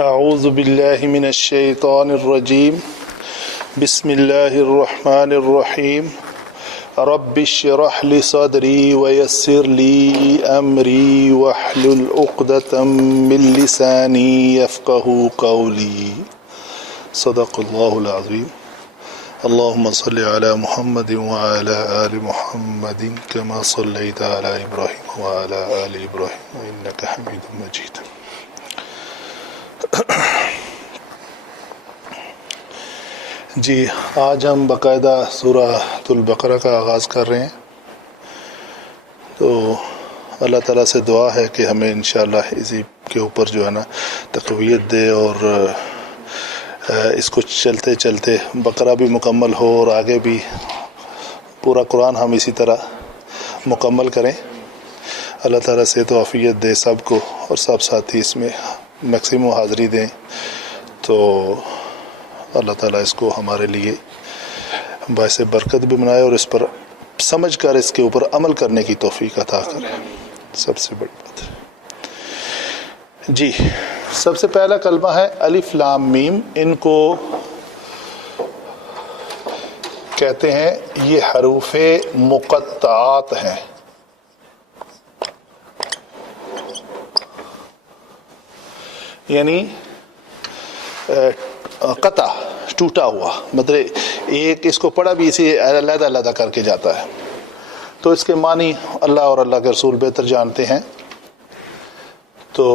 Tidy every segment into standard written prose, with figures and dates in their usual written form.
اعوذ باللہ من الشیطان الرجیم بسم اللہ الرحمن الرحیم رب اشرح لی صدری ویسر لی امری واحلل عقدۃ من لسانی یفقهوا قولی صدق اللہ العظیم اللهم صل علی محمد وعلى آل محمد كما صلیت علی ابراہیم وعلى آل ابراہیم انک حمید مجید۔ جی آج ہم باقاعدہ سورہ البقرہ کا آغاز کر رہے ہیں، تو اللہ تعالیٰ سے دعا ہے کہ ہمیں انشاءاللہ اسی کے اوپر جو ہے نا تقویت دے، اور اس کو چلتے چلتے بقرہ بھی مکمل ہو اور آگے بھی پورا قرآن ہم اسی طرح مکمل کریں۔ اللہ تعالیٰ سے توفیق دے سب کو، اور سب ساتھی اس میں میکسیمم حاضری دیں، تو اللہ تعالیٰ اس کو ہمارے لیے باعث برکت بھی بنائے اور اس پر سمجھ کر اس کے اوپر عمل کرنے کی توفیق عطا کرے، سب سے بڑی بات ہے۔ جی سب سے پہلا کلمہ ہے الف لام میم۔ ان کو کہتے ہیں یہ حروف مقطعات ہیں، یعنی قطع ٹوٹا ہوا، مطلب ایک اس کو پڑھا بھی اسی علیحدہ علیحدہ کر کے جاتا ہے، تو اس کے معنی اللہ اور اللہ کے رسول بہتر جانتے ہیں۔ تو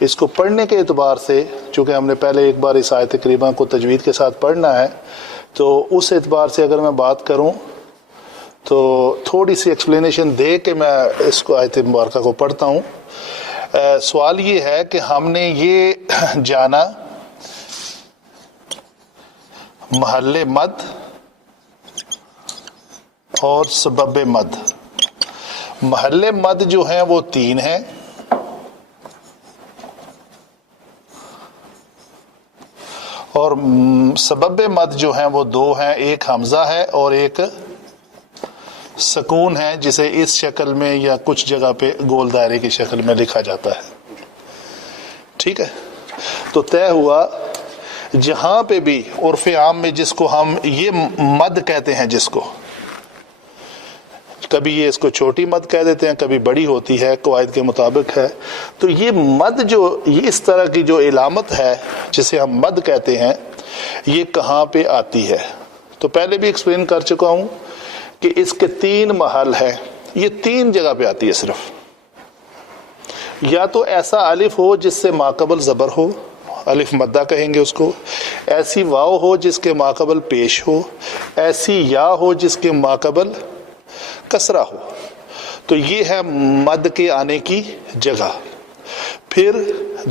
اس کو پڑھنے کے اعتبار سے، چونکہ ہم نے پہلے ایک بار اس آیت کریمہ کو تجوید کے ساتھ پڑھنا ہے، تو اس اعتبار سے اگر میں بات کروں تو تھوڑی سی ایکسپلینیشن دے کے میں اس کو آیت مبارکہ کو پڑھتا ہوں۔ سوال یہ ہے کہ ہم نے یہ جانا محل مد اور سبب مد۔ محل مد جو ہیں وہ 3 ہیں، اور سبب مد جو ہیں وہ 2 ہیں، ایک حمزہ ہے اور ایک سکون ہے، جسے اس شکل میں یا کچھ جگہ پہ گول دائرے کی شکل میں لکھا جاتا ہے۔ ٹھیک ہے، تو طے ہوا جہاں پہ بھی عرف عام میں جس کو ہم یہ مد کہتے ہیں، جس کو کبھی یہ اس کو چھوٹی مد کہہ دیتے ہیں، کبھی بڑی ہوتی ہے، قواعد کے مطابق ہے، تو یہ مد جو یہ اس طرح کی جو علامت ہے جسے ہم مد کہتے ہیں، یہ کہاں پہ آتی ہے؟ تو پہلے بھی ایکسپلین کر چکا ہوں کہ اس کے 3 محل ہیں، یہ 3 جگہ پہ آتی ہے صرف۔ یا تو ایسا الف ہو جس سے ماقبل زبر ہو، الف مدہ کہیں گے اس کو، ایسی واو ہو جس کے ماقبل پیش ہو، ایسی یا ہو جس کے ماقبل کسرہ ہو، تو یہ ہے مد کے آنے کی جگہ۔ پھر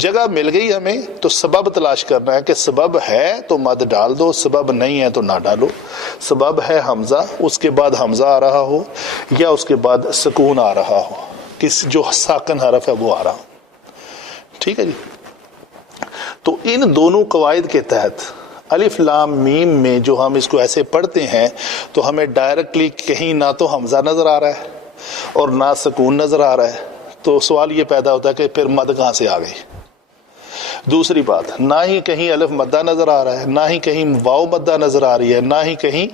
جگہ مل گئی ہمیں تو سبب تلاش کرنا ہے کہ سبب ہے تو مد ڈال دو، سبب نہیں ہے تو نہ ڈالو۔ سبب ہے حمزہ، اس کے بعد حمزہ آ رہا ہو یا اس کے بعد سکون آ رہا ہو، کس جو ساکن حرف ہے وہ آ رہا ہو۔ ٹھیک ہے جی، تو ان دونوں قواعد کے تحت الف لام میم میں جو ہم اس کو ایسے پڑھتے ہیں، تو ہمیں ڈائریکٹلی کہیں نہ تو حمزہ نظر آ رہا ہے اور نہ سکون نظر آ رہا ہے، تو سوال یہ پیدا ہوتا ہے کہ پھر مد کہاں سے آ گئی۔ دوسری بات، نہ ہی کہیں الف مدہ نظر آ رہا ہے، نہ ہی کہیں واو مدہ نظر آ رہی ہے، نہ ہی کہیں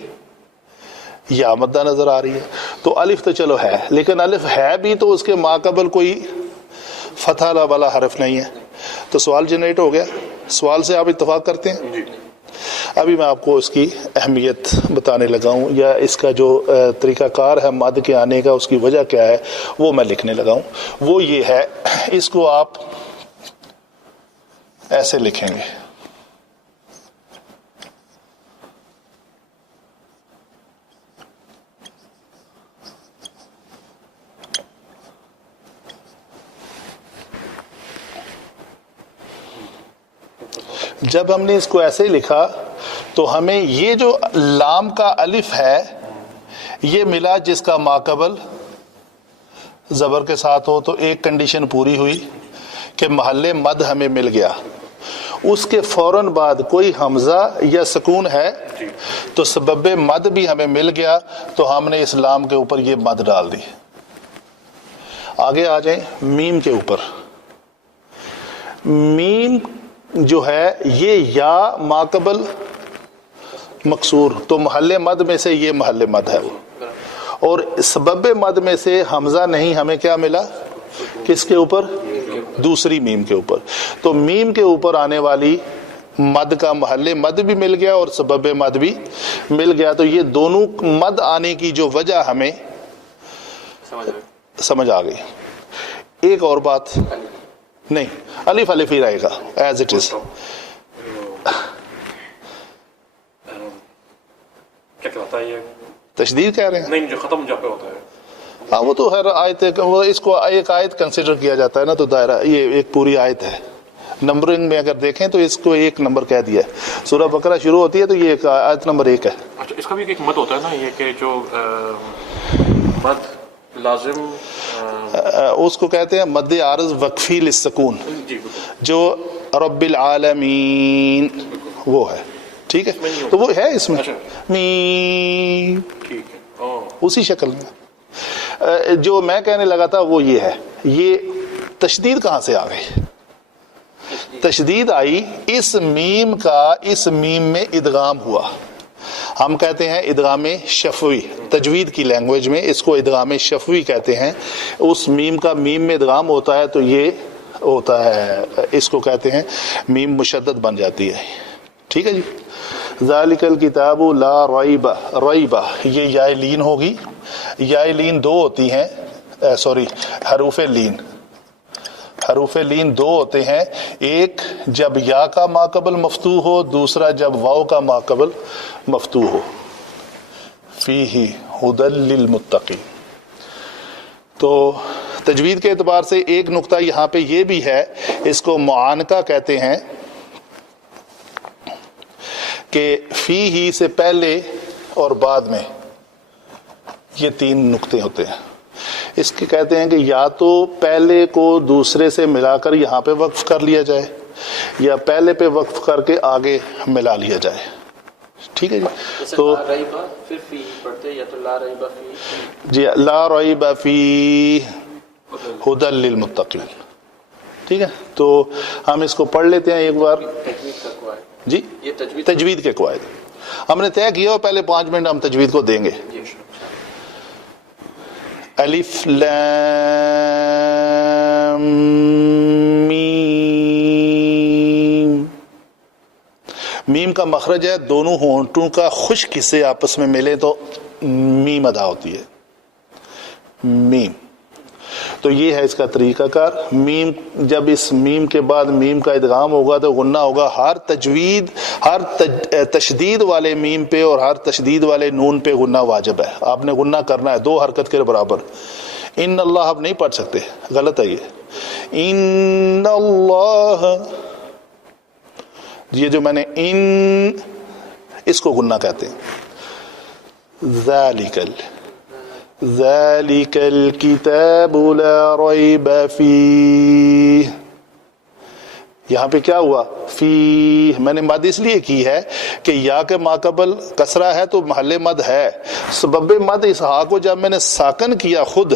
یا مدہ نظر آ رہی ہے۔ تو الف تو چلو ہے، لیکن الف ہے بھی تو اس کے ماقبل کوئی فتح والا حرف نہیں ہے، تو سوال جنریٹ ہو گیا۔ سوال سے آپ اتفاق کرتے ہیں؟ ابھی میں آپ کو اس کی اہمیت بتانے لگا ہوں، یا اس کا جو طریقہ کار ہے مد کے آنے کا، اس کی وجہ کیا ہے وہ میں لکھنے لگا ہوں۔ وہ یہ ہے، اس کو آپ ایسے لکھیں گے، جب ہم نے اس کو ایسے لکھا تو ہمیں یہ جو لام کا الف ہے یہ ملا جس کا ماقبل زبر کے ساتھ ہو، تو ایک کنڈیشن پوری ہوئی کہ محل مد ہمیں مل گیا۔ اس کے فوراً بعد کوئی حمزہ یا سکون ہے تو سبب مد بھی ہمیں مل گیا، تو ہم نے اس لام کے اوپر یہ مد ڈال دی۔ آگے آ جائیں میم کے اوپر. میم جو ہے یہ یا ماقبل مکسور، تو محل مد میں سے یہ محل مد ہے وہ، اور سبب مد میں سے حمزہ نہیں، ہمیں کیا ملا؟ کس کے اوپر؟ دوسری میم کے اوپر. تو میم کے اوپر آنے والی مد کا محل مد بھی مل گیا اور سبب مد بھی مل گیا. تو یہ دونوں مد آنے کی جو وجہ ہمیں سمجھ آ گئی. ایک اور بات نہیں، الف الف ہی رہے گا ایز اٹ از. کیا کہتا ہے یہ تشدید کہہ رہے ہیں؟ نہیں، جو ختم جہاں پہ ہوتا ہے. ہاں وہ تو ہر آیت، وہ اس کو ایک آیت کنسیڈر کیا جاتا ہے نا، تو دائرہ یہ ایک پوری آیت ہے. نمبرنگ میں اگر دیکھیں تو اس کو ایک نمبر کہہ دیا ہے. سورہ بقرہ شروع ہوتی ہے تو یہ آیت نمبر 1 ہے. اچھا، اس کا بھی ایک مد ہوتا ہے نا، یہ کہ جو مد لازم اس کو کہتے ہیں مد عارض وقفی للسکون، جو رب العالمین وہ ہے. ٹھیک ہے، تو وہ ہے اس میں میم، ٹھیک ہے، اسی شکل میں. جو میں کہنے لگا تھا وہ یہ ہے، یہ تشدید کہاں سے آ گئی؟ تشدید آئی اس میم کا اس میم میں ادغام ہوا. ہم کہتے ہیں ادغام شفوی، تجوید کی لینگویج میں اس کو ادغام شفوی کہتے ہیں. اس میم کا میم میں ادغام ہوتا ہے تو یہ ہوتا ہے، اس کو کہتے ہیں میم مشدد بن جاتی ہے. ٹھیک ہے جی. ذالک الکتاب لا ریب، ریب یہ یا لین ہوگی. یا لین دو ہوتی ہیں، سوری حروف لین، حروف لین دو ہوتے ہیں. ایک جب یا کا ماقبل مفتوح ہو، دوسرا جب واو کا ماقبل مفتوح ہو. فیہ ھدی للمتقین. تو تجوید کے اعتبار سے ایک نقطہ یہاں پہ یہ بھی ہے، اس کو معانقہ کہتے ہیں کہ فیہ سے پہلے اور بعد میں یہ 3 نقطے ہوتے ہیں. اس کے کہتے ہیں کہ یا تو پہلے کو دوسرے سے ملا کر یہاں پہ وقف کر لیا جائے، یا پہلے پہ وقف کر کے آگے ملا لیا جائے. ٹھیک ہے جی. تو جی لا ریب فیہ ھدی للمتقین. ٹھیک ہے، تو ہم اس کو پڑھ لیتے ہیں ایک بار. جی تجوید کے قواعد ہم نے طے کیا، پہلے 5 منٹ ہم تجوید کو دیں گے. الف لام میم. میم کا مخرج ہے دونوں ہونٹوں کا خشک حصے آپس میں ملے تو میم ادا ہوتی ہے، میم. تو یہ ہے اس کا طریقہ کار. میم جب اس میم کے بعد میم کا ادغام ہوگا تو غنہ ہوگا. ہر تجوید، ہر تشدید والے میم پہ اور ہر تشدید والے نون پہ غنہ واجب ہے. آپ نے غنہ کرنا ہے 2 حرکت کے برابر. ان اللہ آپ نہیں پڑھ سکتے، غلط ہے یہ. ان اللہ، یہ جو میں نے ان، اس کو غنہ کہتے ہیں. ذالک الکتاب لا ریب فیہ. یہاں پہ کیا ہوا؟ فی میں نے مد اس لیے کی ہے کہ یا کے ماقبل کسرہ ہے تو محل مد ہے. سبب مد اس ہا کو جب میں نے ساکن کیا خود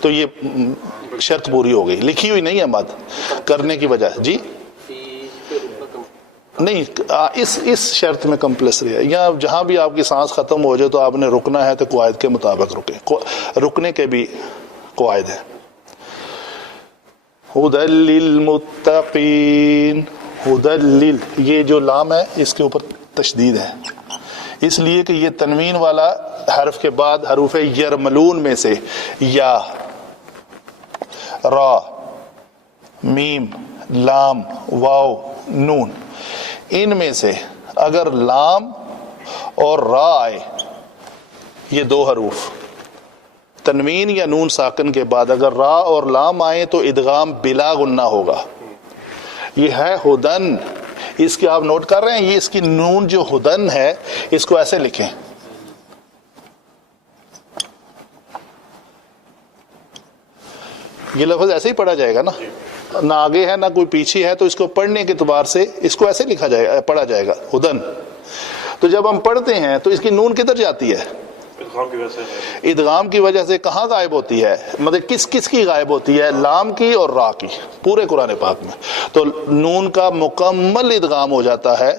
تو یہ شرط پوری ہو گئی. لکھی ہوئی نہیں ہے مد کرنے کی وجہ. جی نہیں، اس شرط میں کمپلسری ہے. یا جہاں بھی آپ کی سانس ختم ہو جائے تو آپ نے رکنا ہے تو قواعد کے مطابق رکے. رکنے کے بھی قواعد ہیں. ھدی للمتقین. ھدی، یہ جو لام ہے اس کے اوپر تشدید ہے، اس لیے کہ یہ تنوین والا حرف کے بعد حروف یرملون میں سے یا، را، میم، لام، واو، نون، ان میں سے اگر لام اور را آئے، یہ 2 حروف تنوین یا نون ساکن کے بعد اگر را اور لام آئے تو ادغام بلا غنہ ہوگا. یہ ہے ہدن. اس کے آپ نوٹ کر رہے ہیں، یہ اس کی نون جو ہدن ہے اس کو ایسے لکھیں. یہ لفظ ایسے ہی پڑھا جائے گا نا، نہ آگے ہے نہ کوئی پیچھے ہے، تو اس کو پڑھنے کے اعتبار سے اس کو ایسے لکھا جائے گا، پڑھا جائے گا ہدن. تو جب ہم پڑھتے ہیں تو اس کی نون کدھر جاتی ہے؟ ادغام کی وجہ سے ادغام کی وجہ سے کہاں غائب ہوتی ہے؟ مطلب کس کی غائب ہوتی ہے؟ لام کی اور را کی پورے قرآن پاک میں. تو نون کا مکمل ادغام ہو جاتا ہے،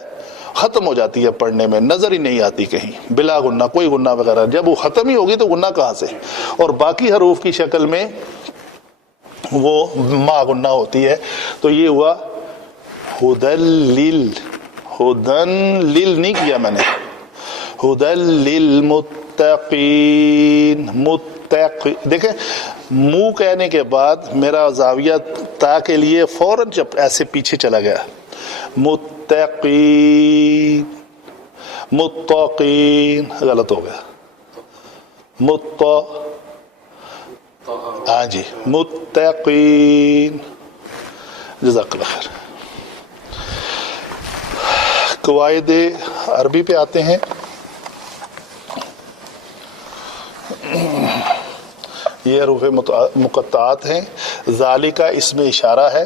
ختم ہو جاتی ہے پڑھنے میں، نظر ہی نہیں آتی کہیں، بلا غنہ، کوئی غنہ وغیرہ. جب وہ ختم ہی ہوگی تو غنہ کہاں سے؟ اور باقی حروف کی شکل میں وہ ما غنہ ہوتی ہے. تو یہ ہوا ہدل لل، ہدن لل نہیں کیا میں نے، ہدل للمتقین. دیکھیں منہ کہنے کے بعد میرا زاویہ تا کے لیے فوراً جب ایسے پیچھے چلا گیا. متقین، متقین غلط ہو گیا. ہاں جی متقین. جزاک اللہ خیر. قواعد عربی پہ آتے ہیں. یہ حروف مقطعات ہیں. ذالکہ اس میں اشارہ ہے.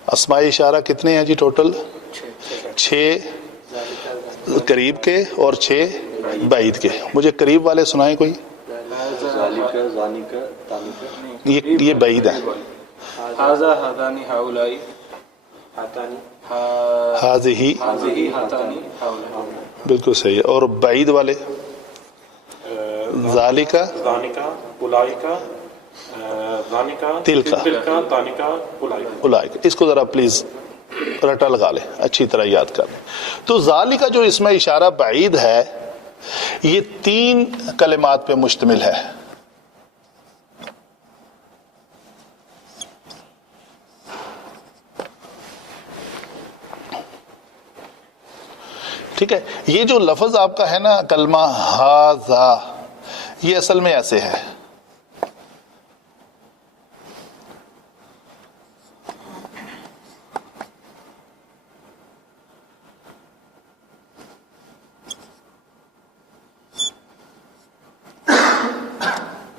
اسماء اشارہ کتنے ہیں جی ٹوٹل؟ 6 قریب کے اور 6 بعید کے. مجھے قریب والے سنائیں کوئی. یہ بعید ہے. ہاذہی، بالکل صحیح ہے. اور بعید والے ذالکہ، تلکا، اولئک. اس کو ذرا پلیز رٹا لگا لیں، اچھی طرح یاد کر لیں. تو ذالکہ جو اس میں اشارہ بعید ہے یہ 3 کلمات پہ مشتمل ہے. ٹھیک ہے. یہ جو لفظ آپ کا ہے نا کلمہ ہاذا، یہ اصل میں ایسے ہے.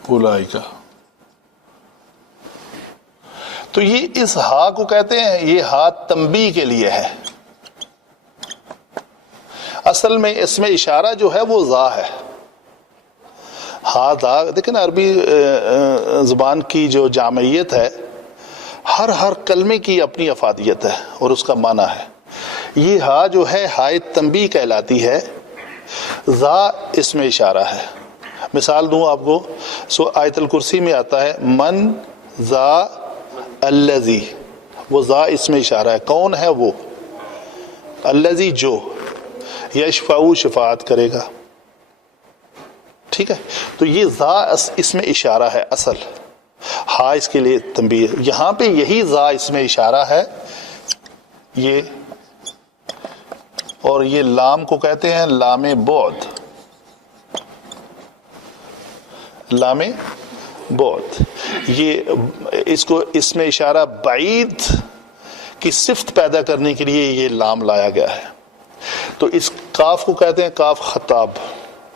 اولئک. تو یہ اس ہا کو کہتے ہیں، یہ ہا تنبیہ کے لیے ہے. اصل میں اس میں اشارہ جو ہے وہ ذا ہے. ہا ذا. دیکھیں نا عربی زبان کی جو جامعیت ہے، ہر کلمے کی اپنی افادیت ہے اور اس کا معنی ہے. یہ ہا جو ہے ہائے تنبیہ کہلاتی ہے. ذا اس میں اشارہ ہے. مثال دوں آپ کو، آیت الکرسی میں آتا ہے من ذا الذی. وہ ذا اس میں اشارہ ہے. کون ہے وہ؟ الذی جو یشفع شفاعت کرے گا. ٹھیک ہے. تو یہ ذا اس میں اشارہ ہے اصل. ہا اس کے لیے تنبیہ. یہاں پہ یہی ذا اس میں اشارہ ہے یہ. اور یہ لام کو کہتے ہیں لام بعد. لام بعد. یہ اس میں اشارہ بعید کی صفت پیدا کرنے کے لیے یہ لام لایا گیا ہے. تو اس کاف کو کہتے ہیں کاف خطاب،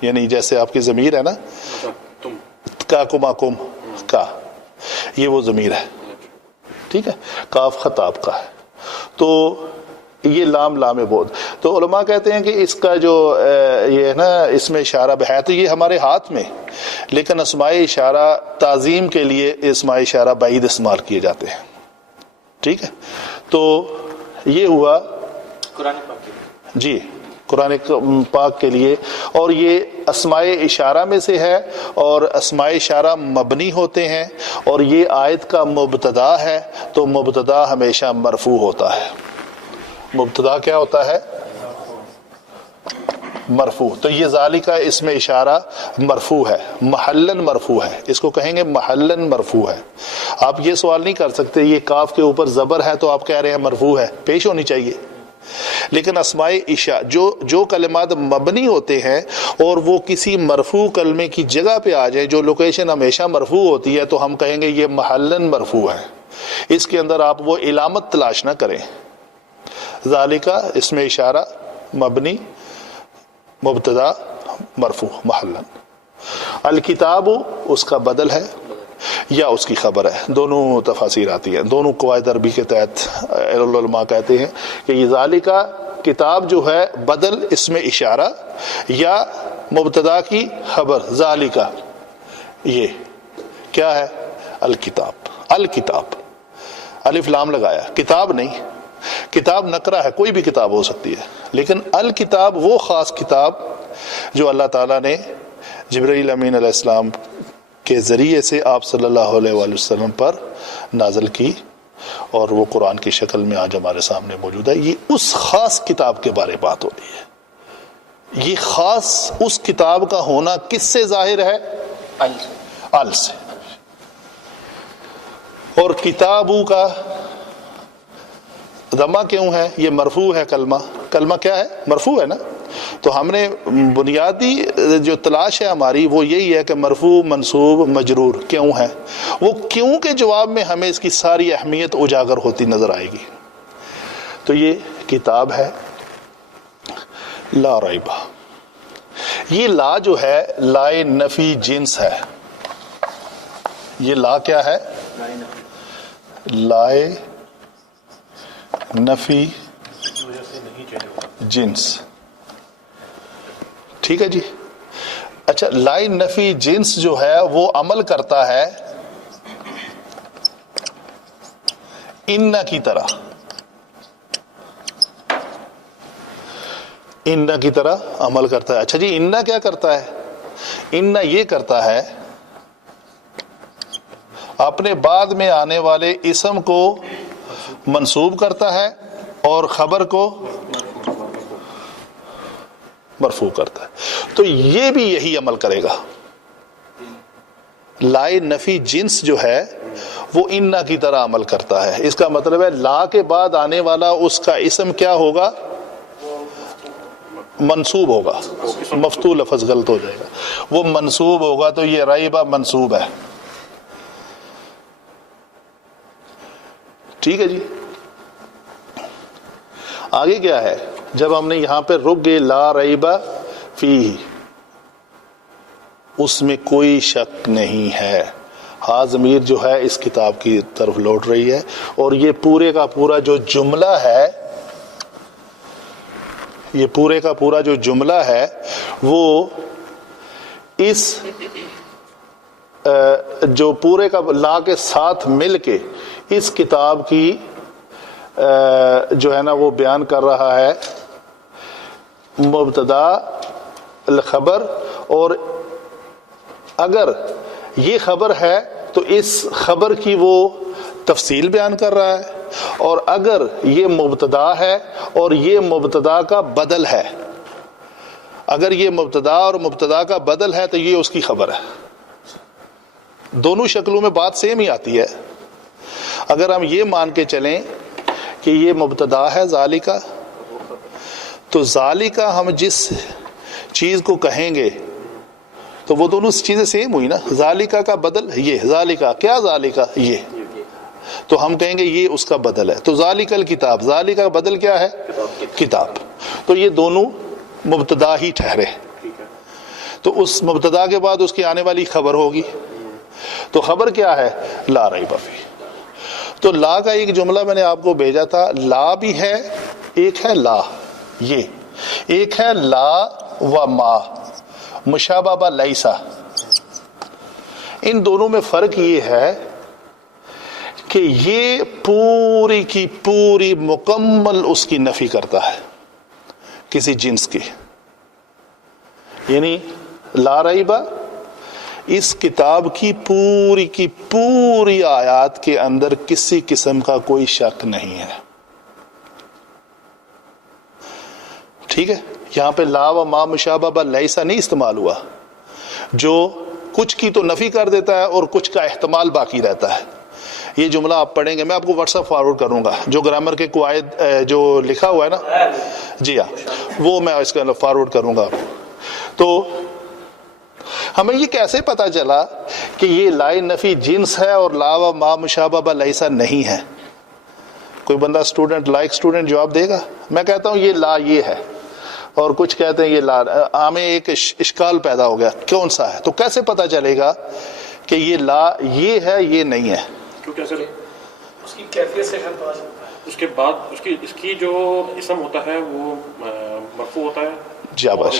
یعنی جیسے آپ کی ضمیر ہے نا کا کما کم کا، یہ وہ ضمیر ہے. ٹھیک ہے. کاف خطاب کا ہے. تو یہ لام بعد. تو علماء کہتے ہیں کہ اس کا جو یہ ہے نا اس میں اشارہ ہے تو یہ ہمارے ہاتھ میں، لیکن اسماء اشارہ تعظیم کے لیے اسماء اشارہ بعید استعمال کیے جاتے ہیں. ٹھیک ہے. تو یہ ہوا قرآن پاک جی قرآن پاک کے لیے. اور یہ اسماء اشارہ میں سے ہے اور اسماء اشارہ مبنی ہوتے ہیں. اور یہ آیت کا مبتدا ہے تو مبتدا ہمیشہ مرفوع ہوتا ہے. مبتدا کیا ہوتا ہے؟ مرفوع. تو یہ ذالکہ اس میں اشارہ مرفوع ہے، محلن مرفوع ہے. اس کو کہیں گے محلن مرفوع ہے. آپ یہ سوال نہیں کر سکتے یہ کاف کے اوپر زبر ہے تو آپ کہہ رہے ہیں مرفوع ہے، پیش ہونی چاہیے. لیکن اسماء جو کلمات مبنی ہوتے ہیں اور وہ کسی مرفوع کلمے کی جگہ پہ آ جائیں، جو لوکیشن ہمیشہ مرفوع ہوتی ہے، تو ہم کہیں گے یہ محلن مرفوع ہے. اس کے اندر آپ وہ علامت تلاش نہ کریں. ذالکہ اس میں اشارہ مبنی، مبتدا مرفوع محلن. الکتاب اس کا بدل ہے. یا اس کی خبر ہے، دونوں تفاسیر آتی ہیں، دونوں قواعد عربی کے تحت علماء کہتے ہیں کہ یہ ذالکہ کتاب جو ہے بدل اس میں اشارہ یا مبتدا کی خبر، ذالکہ یہ کیا ہے؟ الکتاب، الکتاب الف لام لگایا، کتاب نہیں، کتاب نکرہ ہے، کوئی بھی کتاب ہو سکتی ہے، لیکن الکتاب وہ خاص کتاب جو اللہ تعالیٰ نے جبرائیل امین علیہ السلام کے ذریعے سے آپ صلی اللہ علیہ وآلہ وسلم پر نازل کی، اور وہ قرآن کی شکل میں آج ہمارے سامنے موجود ہے۔ یہ اس خاص کتاب کے بارے بات ہو رہی ہے۔ یہ خاص اس کتاب کا ہونا کس سے ظاہر ہے؟ ال سے۔ اور کتابوں کا ضمہ کیوں ہے؟ یہ مرفوع ہے، کلمہ، کلمہ کیا ہے؟ مرفوع ہے نا۔ تو ہم نے بنیادی جو تلاش ہے ہماری وہ یہی ہے کہ مرفوع، منصوب، مجرور کیوں ہے؟ وہ کیوں کے جواب میں ہمیں اس کی ساری اہمیت اجاگر ہوتی نظر آئے گی۔ تو یہ کتاب ہے لا ریبہ۔ یہ لا جو ہے لائے نفی جنس ہے۔ یہ لا کیا ہے؟ لائے نفی جنس، ٹھیک ہے جی۔ اچھا، لائے نفی جنس جو ہے وہ عمل کرتا ہے ان کی طرح، ان کی طرح عمل کرتا ہے۔ اچھا جی، ان کیا کرتا ہے؟ ان یہ کرتا ہے اپنے بعد میں آنے والے اسم کو منصوب کرتا ہے اور خبر کو مرفوع کرتا ہے۔ تو یہ بھی یہی عمل کرے گا۔ لائے نفی جنس جو ہے وہ ان کی طرح عمل کرتا ہے۔ اس کا مطلب ہے لا کے بعد آنے والا اس کا اسم کیا ہوگا؟ منصوب ہوگا۔ مفتوح لفظ غلط ہو جائے گا، وہ منصوب ہوگا۔ تو یہ ریبہ منصوب ہے، ٹھیک ہے جی۔ آگے کیا ہے؟ جب ہم نے یہاں پہ رک گئے لا ریبہ فیہ، اس میں کوئی شک نہیں ہے۔ ہاں ضمیر جو ہے اس کتاب کی طرف لوٹ رہی ہے، اور یہ پورے کا پورا جو جملہ ہے، یہ پورے کا پورا جو جملہ ہے وہ اس جو پورے کا لا کے ساتھ مل کے اس کتاب کی جو ہے نا وہ بیان کر رہا ہے مبتدا الخبر، اور اگر یہ خبر ہے تو اس خبر کی وہ تفصیل بیان کر رہا ہے، اور اگر یہ مبتدا ہے اور یہ مبتدا کا بدل ہے، اگر یہ مبتدا اور مبتدا کا بدل ہے تو یہ اس کی خبر ہے۔ دونوں شکلوں میں بات سیم ہی آتی ہے۔ اگر ہم یہ مان کے چلیں کہ یہ مبتدا ہے ذالکہ، تو ذالکہ ہم جس چیز کو کہیں گے تو وہ دونوں چیزیں سیم ہوئی نا۔ ذالکہ کا بدل یہ، ذالکہ کیا؟ ذالکہ یہ، تو ہم کہیں گے یہ اس کا بدل ہے۔ تو ذالکہ الکتاب، ذالکہ کا بدل کیا ہے؟ کتاب۔ تو یہ دونوں مبتدا ہی ٹھہرے، تو اس مبتدا کے بعد اس کی آنے والی خبر ہوگی۔ تو خبر کیا ہے؟ لا ریب فیہ۔ تو لا کا ایک جملہ میں نے آپ کو بھیجا تھا، لا بھی ہے، ایک ہے لا، یہ ایک ہے لا و ما مشابہ لیسا۔ ان دونوں میں فرق یہ ہے کہ یہ پوری کی پوری مکمل اس کی نفی کرتا ہے کسی جنس کی، یعنی لا ریبہ اس کتاب کی پوری آیات کے اندر کسی قسم کا کوئی شک نہیں ہے، ٹھیک ہے۔ یہاں پہ لا و ما مشابہ لیسا نہیں استعمال ہوا، جو کچھ کی تو نفی کر دیتا ہے اور کچھ کا احتمال باقی رہتا ہے۔ یہ جملہ آپ پڑھیں گے، میں آپ کو واٹس ایپ فارورڈ کروں گا، جو گرامر کے قواعد جو لکھا ہوا ہے نا، جی ہاں، وہ میں اس کا فارورڈ کروں گا آپ کو۔ تو ہمیں یہ کیسے پتا چلا کہ یہ لائے نفی جنس ہے اور لا و ما مشابہ لیسا نہیں ہے؟ کوئی بندہ اسٹوڈنٹ جواب دے گا؟ میں کہتا ہوں یہ لا یہ ہے، اور کچھ کہتے ہیں یہ لا۔ ہمیں ایک اشکال پیدا ہو گیا، کون سا ہے؟ تو کیسے پتا چلے گا کہ یہ لا یہ ہے یہ نہیں ہے. کیونکہ اصل اس کی کیفیت سے خیال پتا چلتا ہے. اس کے بعد اس کی جو اسم ہوتا ہے وہ مرفوع ہوتا ہے. جاباش,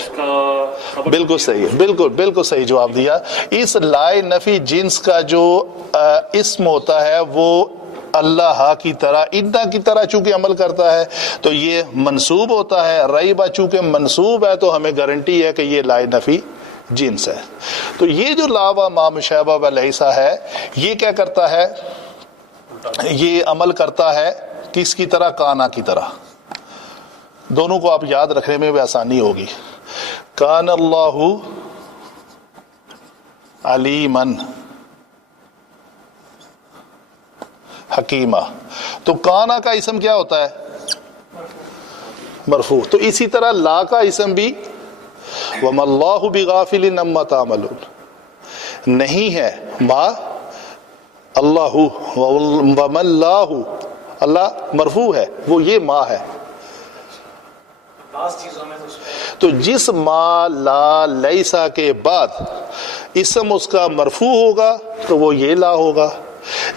بالکل صحیح ہے, بالکل صحیح جواب دیا. اس لائے نفی جنس کا جو اسم ہوتا ہے وہ اللہ کی طرح انا کی طرح چونکہ عمل کرتا ہے تو یہ منصوب ہوتا ہے. ریبا چونکہ منصوب ہے تو ہمیں گارنٹی ہے کہ یہ لائے نفی جنس ہے. تو یہ جو لا و ما مشابہ و لیسا ہے یہ کیا کرتا ہے, یہ عمل کرتا ہے کس کی طرح, کانا کی طرح. دونوں کو آپ یاد رکھنے میں بھی آسانی ہوگی. کان اللہ علیمن حکیمہ, تو کانا کا اسم کیا ہوتا ہے, مرفوع. تو اسی طرح لا کا اسم بھی وَمَا اللَّهُ بِغَافِلٍ عَمَّا تَعْمَلُونَ نہیں ہے. ما اللہ وَمَا اللَّهُ, اللہ مرفوع ہے, وہ یہ ما ہے. تو جس ما لا لیسا کے بعد اسم اس کا مرفوع ہوگا تو وہ یہ لا ہوگا,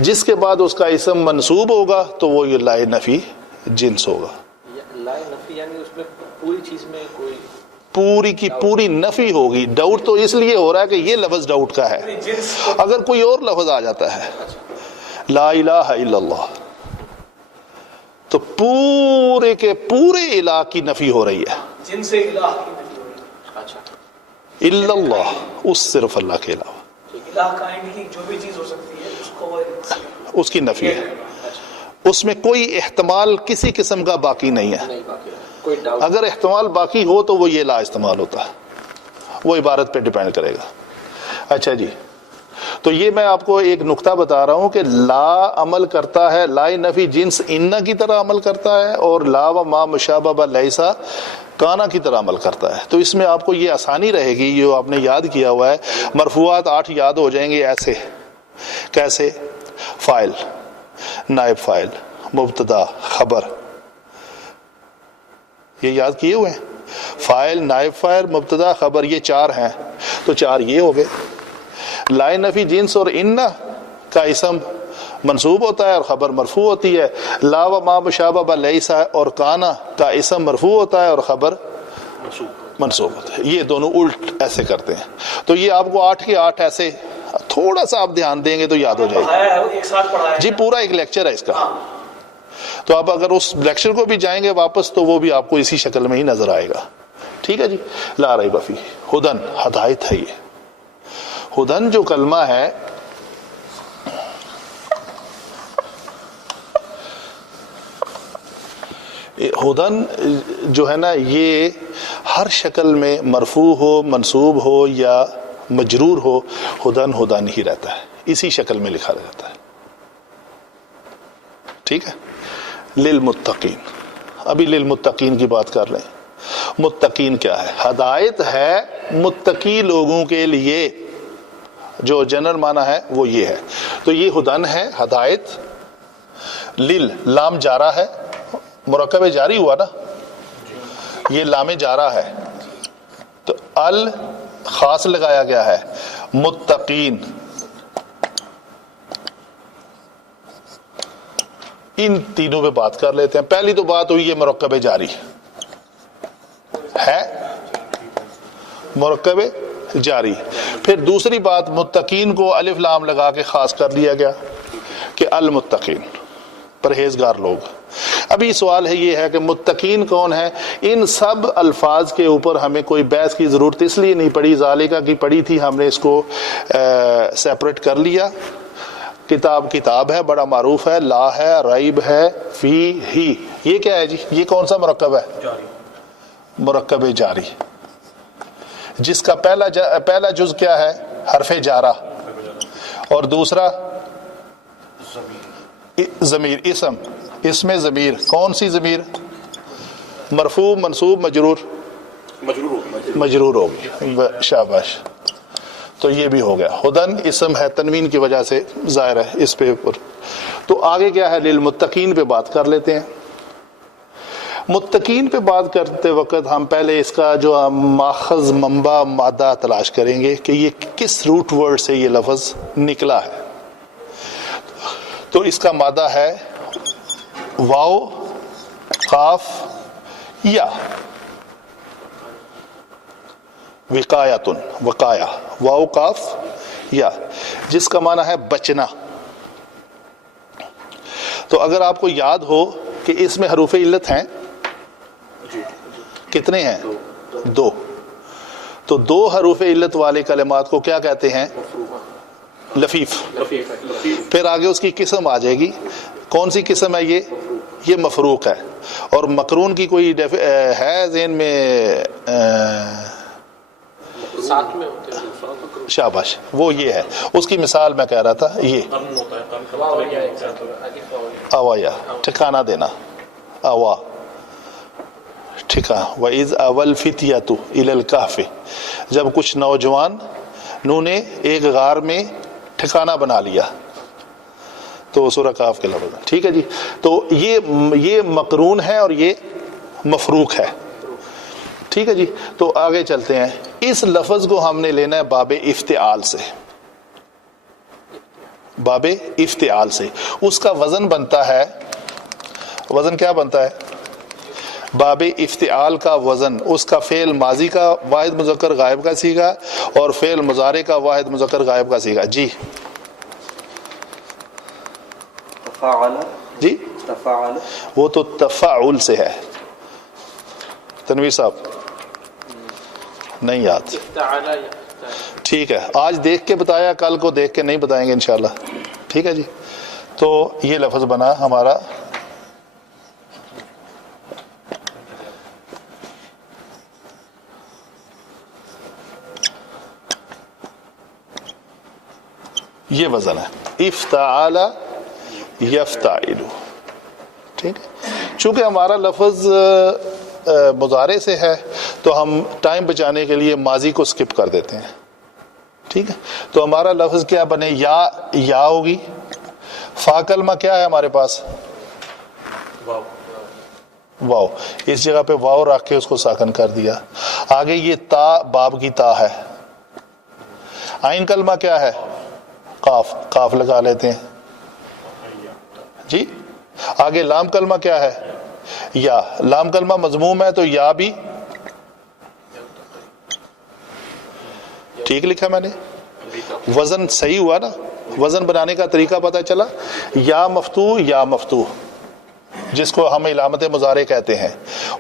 جس کے بعد اس کا اسم منصوب ہوگا تو وہ یہ لائے نفی جنس ہوگا. لائے نفی یعنی اس میں پوری چیز میں کوئی پوری کی پوری نفی ہوگی. ڈاؤٹ تو اس لیے ہو رہا ہے کہ یہ لفظ ڈاؤٹ کا ہے. اگر کوئی اور لفظ آ جاتا ہے لا الہ الا اللہ تو پورے کے پورے الہ کی نفی ہو رہی ہے. جن سے الہ کی نفی ہو رہی ہے. الا اللہ, اس صرف اللہ کے علاوہ. الہ کائن کی جو بھی چیز ہو سکتی ہے اس کو اس کی نفی ہے. اس میں کوئی احتمال کسی قسم کا باقی نہیں ہے. اگر احتمال باقی ہو تو وہ یہ لا استعمال ہوتا ہے, وہ عبارت پہ ڈیپینڈ کرے گا. اچھا جی, تو یہ میں آپ کو ایک نقطہ بتا رہا ہوں کہ لا عمل کرتا ہے, لا نفی جنس انا کی طرح عمل کرتا ہے, اور لا و ما مشابہ و لیسا کانا کی طرح عمل کرتا ہے. تو اس میں آپ کو یہ آسانی رہے گی, جو آپ نے یاد کیا ہوا ہے مرفوعات 8 یاد ہو جائیں گے ایسے. کیسے؟ فاعل, نائب فاعل, مبتدا, خبر, یہ یاد کیے ہوئے ہیں. فاعل, نائب فاعل, مبتدا, خبر, یہ 4 ہیں. تو 4 یہ ہو گئے. لائے نفی جنس اور انا کا اسم منصوب ہوتا ہے اور خبر مرفوع ہوتی ہے. لا و ما مشابہ و لیسا اور کانا کا اسم مرفوع ہوتا ہے اور خبر منصوب ہوتا ہے. یہ دونوں الٹ ایسے کرتے ہیں. تو یہ آپ کو 8 کے 8 ایسے تھوڑا سا آپ دھیان دیں گے تو یاد ہو جائے گا. جی پورا ایک لیکچر ہے اس کا. تو آپ اگر اس لیکچر کو بھی جائیں گے واپس تو وہ بھی آپ کو اسی شکل میں ہی نظر آئے گا. ٹھیک ہے جی. لا ریب فیہ, ہدن, ہدایت ہے. یہ ہدن جو کلمہ ہے ہدن جو ہے نا, یہ ہر شکل میں مرفوع ہو, منصوب ہو یا مجرور ہو, ہدن ہدن ہی رہتا ہے, اسی شکل میں لکھا جاتا ہے. ٹھیک ہے. للمتقین, ابھی للمتقین کی بات کر رہے ہیں. متقین کیا ہے؟ ہدایت ہے متقی لوگوں کے لیے, جو جنرل معنی ہے وہ یہ ہے. تو یہ ہدن ہے, ہدایت. لل, لام جارہ ہے, مرکب جاری ہوا نا, یہ لام جارہ ہے تو ال خاص لگایا گیا ہے. متقین, ان تینوں پہ بات کر لیتے ہیں. پہلی تو بات ہوئی یہ مرکب جاری ہے, مرکب جاری. پھر دوسری بات متقین کو الف لام لگا کے خاص کر دیا گیا کہ المتقین, پرہیزگار لوگ. ابھی سوال ہے یہ ہے کہ متقین کون ہے؟ ان سب الفاظ کے اوپر ہمیں کوئی بحث کی ضرورت اس لیے نہیں پڑی, ذالکہ کی پڑی تھی, ہم نے اس کو سیپریٹ کر لیا. کتاب ہے, بڑا معروف ہے. لا ہے, ریب ہے, فی ہی, یہ کیا ہے جی؟ یہ کون سا مرکب ہے؟ جاری. مرکب جاری, جس کا پہلا جز کیا ہے؟ حرف جارہ, اور دوسرا ضمیر, اسم. اس میں ضمیر, کون سی ضمیر؟ مرفوع, منصوب, مجرور؟ مجرور ہوگی. شاباش. تو یہ بھی ہو گیا. ہدن اسم ہے, تنوین کی وجہ سے ظاہر ہے اس پہ اوپر. تو آگے کیا ہے؟ للمتقین پہ بات کر لیتے ہیں. متقین پہ بات کرتے وقت ہم پہلے اس کا جو ماخذ منبع مادہ تلاش کریں گے کہ یہ کس روٹ ورڈ سے یہ لفظ نکلا ہے. تو اس کا مادہ ہے واو قاف یا. وقایتن، وقایا، واو قاف یا، جس کا معنی ہے بچنا. تو اگر آپ کو یاد ہو کہ اس میں حروف علت ہیں کتنے ہیں؟ 2. تو 2 حروف علت والے کلمات کو کیا کہتے ہیں؟ لفیف. پھر آگے اس کی قسم آ جائے گی. کون سی قسم ہے یہ مفروق ہے. اور مقرون کی کوئی ہے ذہن میں؟ ساتھ میں ہوتے ہیں. شاباش، وہ یہ ہے. اس کی مثال میں کہہ رہا تھا یہ اوایا، ٹھکانہ دینا. اوا ٹھکا. وَإِذْ أَوَى الْفِتْيَةُ إِلَى الْكَهْفِ، جب کچھ نوجوانوں نے ایک غار میں ٹھکانہ بنا لیا. تو سورہ کہف کے لفظ. ٹھیک ہے جی. تو یہ مقرون ہے اور یہ مفروق ہے. ٹھیک ہے جی. تو آگے چلتے ہیں. اس لفظ کو ہم نے لینا ہے باب افتعال سے. باب افتعال سے اس کا وزن بنتا ہے. وزن کیا بنتا ہے؟ باب افتعال کا وزن اس کا فعل ماضی کا واحد مذکر غائب کا صیغہ اور فعل مضارع کا واحد مذکر غائب کا صیغہ. جی تفاعل. جی تفاعل وہ تو تفاعل سے ہے. تنویر صاحب نہیں یاد. ٹھیک ہے، آج دیکھ کے بتایا، کل کو دیکھ کے نہیں بتائیں گے انشاءاللہ. ٹھیک ہے جی. تو یہ لفظ بنا ہمارا یہ وزن ہے افتعال یفتعل. ٹھیک ہے. چونکہ ہمارا لفظ مضارع سے ہے تو ہم ٹائم بچانے کے لیے ماضی کو سکپ کر دیتے ہیں. ٹھیک ہے. تو ہمارا لفظ کیا بنے؟ یا ہوگی. فا کلمہ کیا ہے ہمارے پاس؟ واو. اس جگہ پہ واو رکھ کے اس کو ساکن کر دیا. آگے یہ تا باب کی تا ہے. عین کلمہ کیا ہے؟ قاف. قاف لگا لیتے ہیں. جی. آگے لام کلمہ کیا ہے؟ یا. لام کلمہ مضموم ہے تو یا بھی ٹھیک لکھا میں نے. وزن صحیح ہوا نا؟ وزن بنانے کا طریقہ پتہ چلا. یا مفتوح، یا مفتوح جس کو ہم علامت مضارع کہتے ہیں.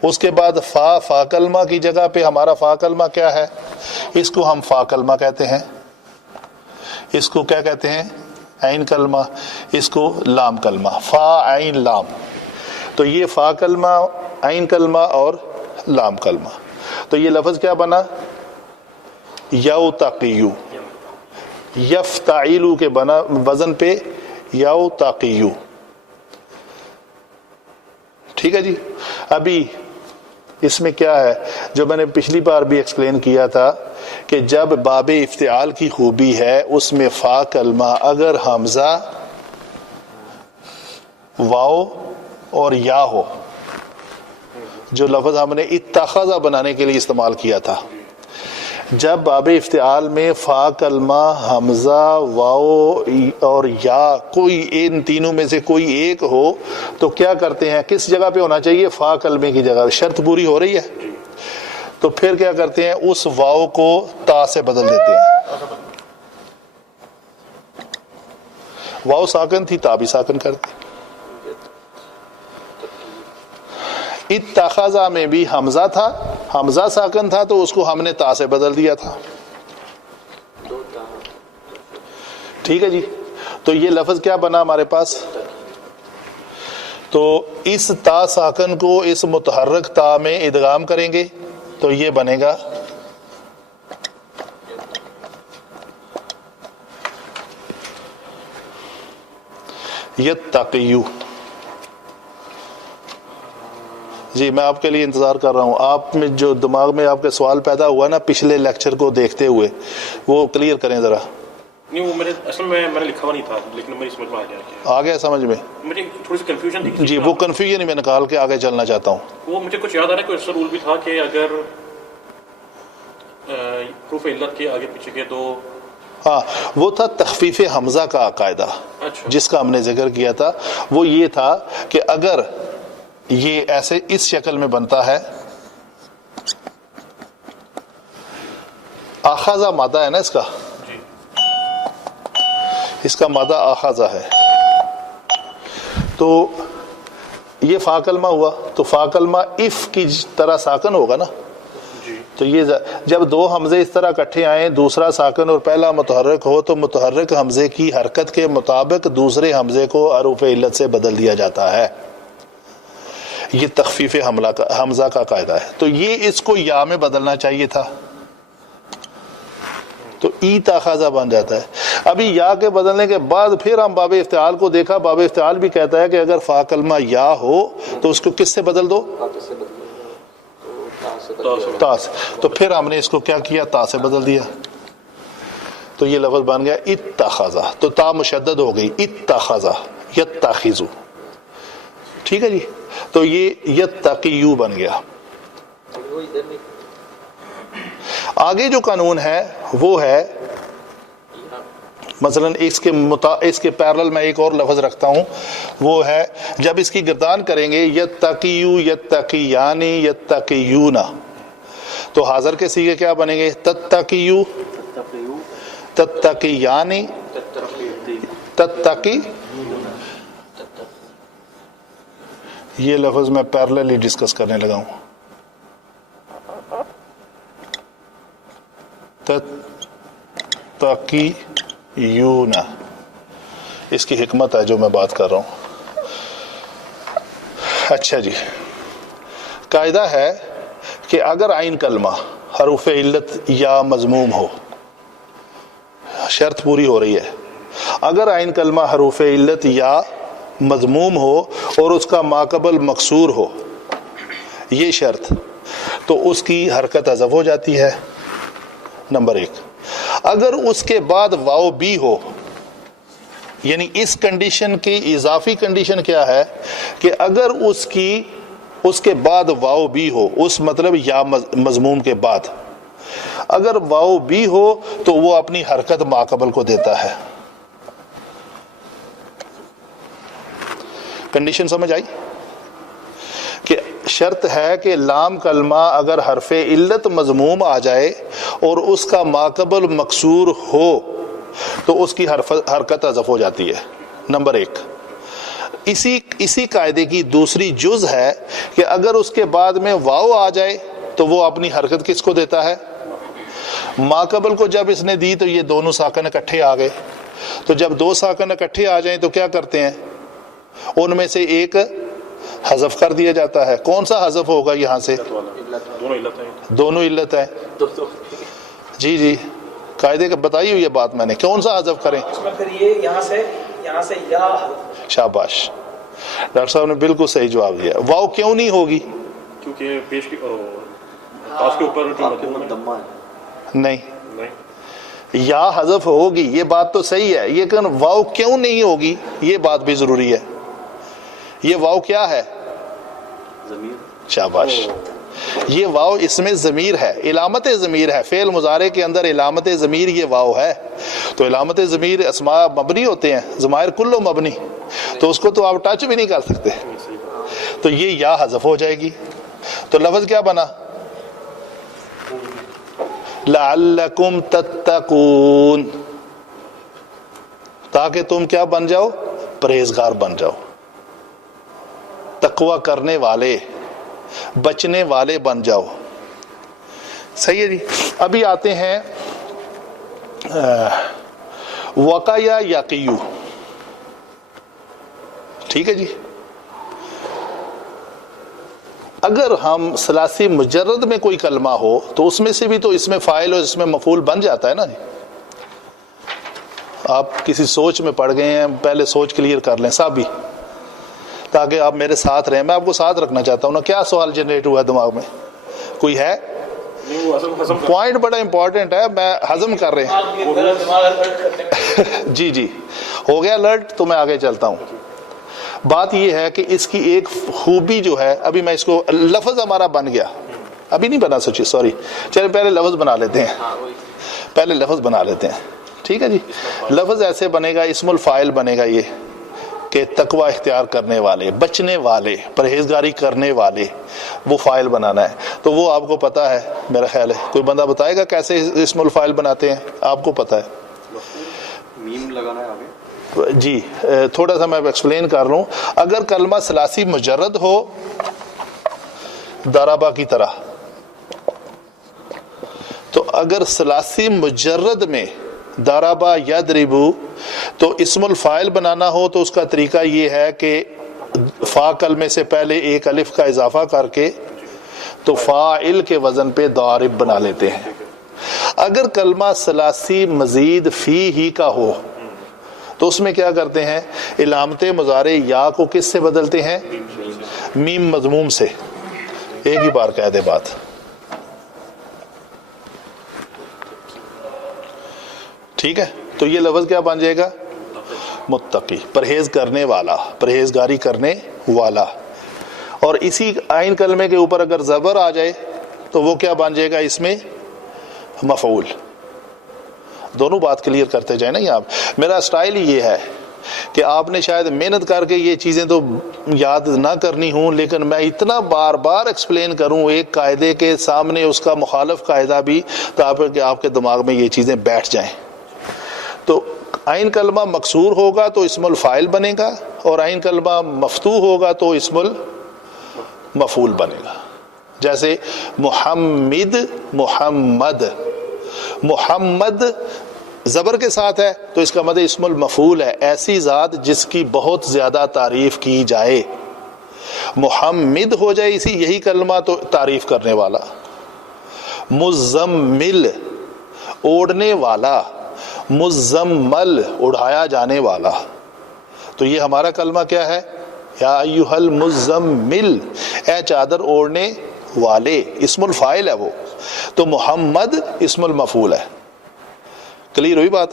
اس کے بعد فا کلمہ کی جگہ پہ ہمارا فا کلمہ کیا ہے؟ اس کو ہم فا کلمہ کہتے ہیں. اس کو کیا کہتے ہیں؟ عین کلمہ. اس کو لام کلمہ. فا عین لام. تو یہ فا کلمہ، عین کلمہ اور لام کلمہ. تو یہ لفظ کیا بنا؟ یوتقیو. یفتعیلو کے بنا وزن پہ یوتقیو. ٹھیک ہے جی. ابھی اس میں کیا ہے جو میں نے پچھلی بار بھی ایکسپلین کیا تھا کہ جب باب افتعال کی خوبی ہے اس میں فا کلمہ اگر حمزہ واو اور یا ہو، جو لفظ ہم نے اتخذ بنانے کے لیے استعمال کیا تھا، جب باب افتعال میں فا کلمہ حمزہ واو اور یا کوئی ان تینوں میں سے کوئی ایک ہو تو کیا کرتے ہیں؟ کس جگہ پہ ہونا چاہیے؟ فا کلمے کی جگہ. شرط پوری ہو رہی ہے تو پھر کیا کرتے ہیں؟ اس واو کو تا سے بدل دیتے ہیں. واو ساکن تھی، تا بھی ساکن کرتے. اتخذا میں بھی حمزہ تھا، حمزہ ساکن تھا تو اس کو ہم نے تا سے بدل دیا تھا. ٹھیک ہے جی. تو یہ لفظ کیا بنا ہمارے پاس؟ تو اس تا ساکن کو اس متحرک تا میں ادغام کریں گے تو یہ بنے گا یتقیو. جی میں آپ کے لیے انتظار کر رہا ہوں. آپ میں جو دماغ میں آپ کے سوال پیدا ہوا نا پچھلے لیکچر کو دیکھتے ہوئے وہ کلیئر کریں ذرا. نہیں وہ میرے اصل میں نے لکھا ہوا نہیں تھا لیکن میری سمجھ میں آ گیا کہ آ گیا سمجھ میں؟ مجھے تھوڑی سی کنفیوژن تھی جی وہ کنفیوژن میں نکال کے آگے چلنا چاہتا ہوں. وہ مجھے کچھ یاد آ رہا ہے کوئی ایسا رول بھی تھا کہ اگر حروف علت کے آگے پیچھے کے دو ہاں وہ تھا تخفیف حمزہ کا قاعدہ جس کا ہم نے ذکر کیا تھا. وہ یہ تھا کہ اگر یہ ایسے اس شکل میں بنتا ہے آخذہ مادہ ہے نا اس کا مادہ آخذہ ہے تو یہ فا کلمہ ہوا تو فا کلمہ اف کی طرح ساکن ہوگا نا. تو یہ جب دو حمزے اس طرح اکٹھے آئیں دوسرا ساکن اور پہلا متحرک ہو تو متحرک حمزے کی حرکت کے مطابق دوسرے حمزے کو حروف علت سے بدل دیا جاتا ہے. یہ تخفیف حمزہ کا قاعدہ ہے. تو یہ اس کو یا میں بدلنا چاہیے تھا تو ای تاخذہ بن جاتا ہے. ابھی یا کے بدلنے کے بعد پھر ہم باب افتعال کو دیکھا. باب افتعال بھی کہتا ہے کہ اگر فا کلمہ یا ہو تو اس کو کس سے بدل دو؟ تا سے. تو پھر ہم نے اس کو کیا کیا؟ تا سے بدل دیا تو یہ لفظ بن گیا اتخذہ. تو تا مشدد ہو گئی اتخذہ یتخذو. ٹھیک ہے جی. تو یہ یتقیو بن گیا. آگے جو قانون ہے وہ ہے مثلا اس کے پیرلل میں ایک اور لفظ رکھتا ہوں وہ ہے جب اس کی گردان کریں گے یتقیو یتقیانی یتقیونا تو حاضر کے صیغے کیا بنیں گے؟ تتقیو تتقیانی تتقی. یہ لفظ میں پیرللی ڈسکس کرنے لگا ہوں. تتقیونا اس کی حکمت ہے جو میں بات کر رہا ہوں. اچھا جی قاعدہ ہے کہ اگر عین کلمہ حروف علت یا مضموم ہو شرط پوری ہو رہی ہے. اگر عین کلمہ حروف علت یا مضموم ہو اور اس کا ماقبل مکسور ہو یہ شرط تو اس کی حرکت حذف ہو جاتی ہے نمبر ایک. اگر اس کے بعد واو بھی ہو یعنی اس کنڈیشن کی اضافی کنڈیشن کیا ہے کہ اگر اس کے بعد واو بھی ہو اس مطلب یا مضموم کے بعد اگر واو بھی ہو تو وہ اپنی حرکت ماقبل کو دیتا ہے. کنڈیشن سمجھ آئی کہ شرط ہے کہ لام کلمہ اگر حرف علت مضموم آ جائے اور اس کا ماقبل مکسور ہو تو اس کی حرکت حذف ہو جاتی ہے نمبر ایک. اسی قاعدے کی دوسری جز ہے کہ اگر اس کے بعد میں واو آ جائے تو وہ اپنی حرکت کس کو دیتا ہے؟ ماقبل کو. جب اس نے دی تو یہ دونوں ساکن اکٹھے آ گئے تو جب دو ساکن اکٹھے آ جائیں تو کیا کرتے ہیں؟ ان میں سے ایک حذف کر دیا جاتا ہے. کون سا حذف ہوگا یہاں سے؟ دونوں علت ہیں. جی جی قاعدے کا بتائی ہوئی یہ بات میں نے. کون سا حذف کریں؟ پھر یہ یہاں سے یا. شاباش ڈاکٹر صاحب نے بالکل صحیح جواب دیا. واو کیوں نہیں ہوگی؟ کیونکہ پیش کی تاس کے اوپر جو نہیں یا حذف ہوگی یہ بات تو صحیح ہے لیکن واو کیوں نہیں ہوگی یہ بات بھی ضروری ہے. یہ واو کیا ہے؟ شاباش. یہ واو اس میں ضمیر ہے علامت ضمیر ہے. فعل مضارع کے اندر علامت ضمیر یہ واو ہے. تو علامت ضمیر اسماء مبنی ہوتے ہیں ضمائر کلو مبنی تو اس کو تو آپ ٹچ بھی نہیں کر سکتے. تو یہ یا حذف ہو جائے گی تو لفظ کیا بنا؟ لعلکم تتقون تاکہ تم کیا بن جاؤ؟ پرہیزگار بن جاؤ. تقوی کرنے والے بچنے والے بن جاؤ. صحیح ہے جی. ابھی آتے ہیں وقع یا یقیو. ٹھیک ہے جی. اگر ہم ثلاثی مجرد میں کوئی کلمہ ہو تو اس میں سے بھی تو اس میں فاعل اور اس میں مفعول بن جاتا ہے نا جی. آپ کسی سوچ میں پڑ گئے ہیں پہلے سوچ کلیئر کر لیں صاحب بھی تاکہ آپ میرے ساتھ رہیں. میں آپ کو ساتھ رکھنا چاہتا ہوں نا. کیا سوال جنریٹ ہوا دماغ میں؟ کوئی ہے؟ پوائنٹ بڑا امپورٹنٹ ہے. میں ہضم کر رہے ہیں جی جی ہو گیا الرٹ، تو میں آگے چلتا ہوں. بات یہ ہے کہ اس کی ایک خوبی جو ہے، ابھی میں اس کو لفظ ہمارا بن گیا، ابھی نہیں بنا سوچی سوری، چلے پہلے لفظ بنا لیتے ہیں، پہلے لفظ بنا لیتے ہیں. ٹھیک ہے جی. لفظ ایسے بنے گا، اسم الفاعل بنے گا یہ کہ تقوی اختیار کرنے والے، بچنے والے، پرہیزگاری کرنے والے، وہ فاعل بنانا ہے. تو وہ آپ کو پتا ہے میرا خیال ہے. کوئی بندہ بتائے گا کیسے اسم الفاعل بناتے ہیں؟ آپ کو پتا ہے؟ میم لگانا ہے آگے. جی تھوڑا سا میں ایکسپلین کر رہا ہوں. اگر کلمہ ثلاثی مجرد ہو ضربہ کی طرح، تو اگر ثلاثی مجرد میں ضربہ یضربو تو اسم الفاعل بنانا ہو تو اس کا طریقہ یہ ہے کہ فا کلمے سے پہلے ایک الف کا اضافہ کر کے تو فاعل کے وزن پہ ضارب بنا لیتے ہیں. اگر کلمہ ثلاثی مزید فی ہی کا ہو تو اس میں کیا کرتے ہیں؟ علامت مضارع یا کو کس سے بدلتے ہیں؟ میم مضموم سے. ایک ہی بار کہہ دے بات. ٹھیک ہے. تو یہ لفظ کیا بن جائے گا؟ متقی، پرہیز کرنے والا، پرہیزگاری کرنے والا. اور اسی عین کلمے کے اوپر اگر زبر آ جائے تو وہ کیا بن جائے گا اس میں؟ مفعول. دونوں بات کلیئر کرتے جائیں نا. یہاں میرا سٹائل یہ ہے کہ آپ نے شاید محنت کر کے یہ چیزیں تو یاد نہ کرنی ہوں، لیکن میں اتنا بار بار ایکسپلین کروں ایک قاعدے کے سامنے اس کا مخالف قاعدہ بھی، تاکہ آپ کے دماغ میں یہ چیزیں بیٹھ جائیں. تو عین کلمہ مکسور ہوگا تو اسم الفاعل بنے گا، اور عین کلمہ مفتوح ہوگا تو اسم المفعول بنے گا. جیسے محمد، محمد، محمد زبر کے ساتھ ہے تو اس کا مطلب اسم المفعول ہے، ایسی ذات جس کی بہت زیادہ تعریف کی جائے. محمد ہو جائے اسی یہی کلمہ تو تعریف کرنے والا. مزمل اوڑھنے والا، مزمل اڑھایا جانے والا. تو یہ ہمارا کلمہ کیا ہے؟ یا ایھا المزمل، اے چادر اوڑھنے والے، اسم الفاعل ہے وہ. تو محمد اسم المفعول ہے. کلیئر ہوئی بات؟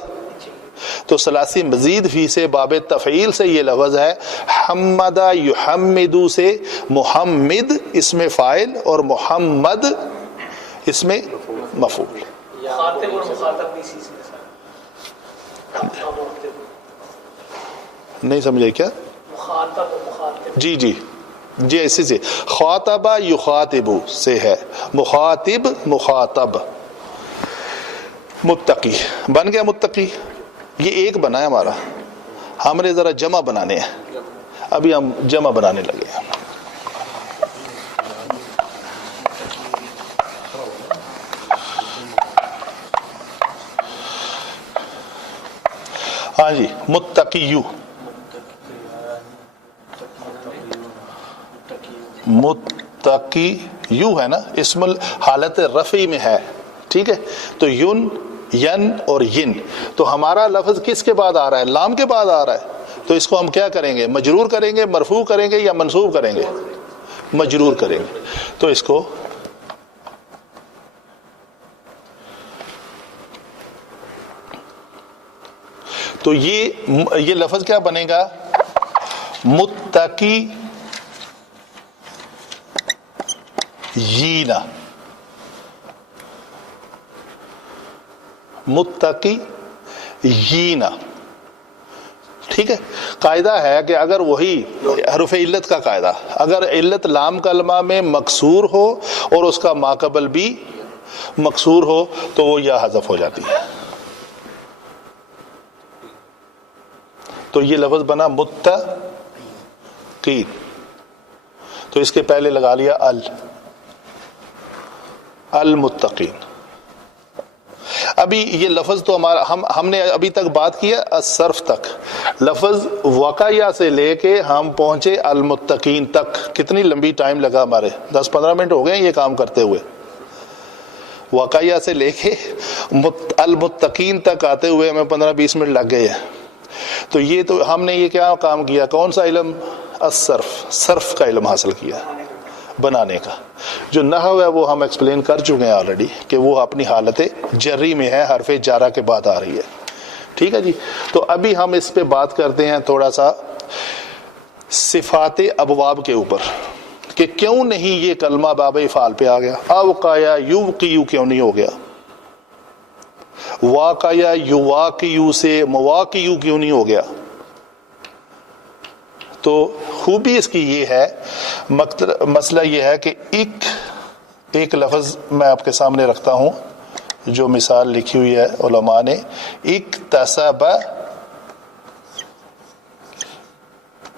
تو ثلاثی مزید فی سے باب تفعیل سے یہ لفظ ہے. حمد یحمدو سے محمد اسم فاعل اور محمد اسم مفعول. مخاطب اور مخاطب بھی اسی سے نہیں سمجھے کیا؟ مخاطب اور مخاطب. جی جی جی اسی سے خاطبہ یخاطبو سے ہے، مخاطب مخاطب. متقی بن گیا. متقی یہ ایک بنا ہے ہمارا. ہم نے ذرا جمع بنانے ہیں، ابھی ہم جمع بنانے لگے ہیں. ہاں جی متقیو، متقیو ہے نا، اسم حالت رفعی میں ہے. ٹھیک ہے. تو یون، ین اور ین. تو ہمارا لفظ کس کے بعد آ رہا ہے؟ لام کے بعد آ رہا ہے. تو اس کو ہم کیا کریں گے؟ مجرور کریں گے، مرفوع کریں گے یا منصوب کریں گے؟ مجرور کریں گے. تو اس کو تو یہ لفظ کیا بنے گا؟ متقی یینا، متقی یینا. ٹھیک ہے. قاعدہ ہے کہ اگر وہی حرف علت کا قاعدہ، اگر علت لام کلمہ میں مکسور ہو اور اس کا ماقبل بھی مکسور ہو تو وہ یا حذف ہو جاتی ہے. تو یہ لفظ بنا متقین. تو اس کے پہلے لگا لیا المتقین. ابھی یہ لفظ تو ہمارا ہم نے ابھی تک بات کی ہے الصرف تک. لفظ وقایہ سے لے کے ہم پہنچے المتقین تک. کتنی لمبی ٹائم لگا ہمارے؟ 10-15 منٹ ہو گئے یہ کام کرتے ہوئے. وقایہ سے لے کے المتقین تک آتے ہوئے ہمیں 15-20 منٹ لگ گئے ہیں. تو یہ تو ہم نے یہ کیا کام کیا؟ کون سا علم؟ الصرف، صرف کا علم حاصل کیا، بنانے کا. جو نحو ہے وہ ہم ایکسپلین کر چکے ہیں آلریڈی کہ وہ اپنی حالت جری میں ہے، حرف جارہ کے بعد آ رہی ہے. ٹھیک ہے جی. تو ابھی ہم اس پہ بات کرتے ہیں تھوڑا سا صفات ابواب کے اوپر کہ کیوں نہیں یہ کلمہ باب افعال پہ آ گیا. اوقایا یوقیو کیوں نہیں ہو گیا؟ واقعہ یواقیو سے مواقیو کیوں نہیں ہو گیا؟ تو خوبی اس کی یہ ہے، مسئلہ یہ ہے کہ ایک لفظ میں آپ کے سامنے رکھتا ہوں جو مثال لکھی ہوئی ہے علماء نے. اکتسب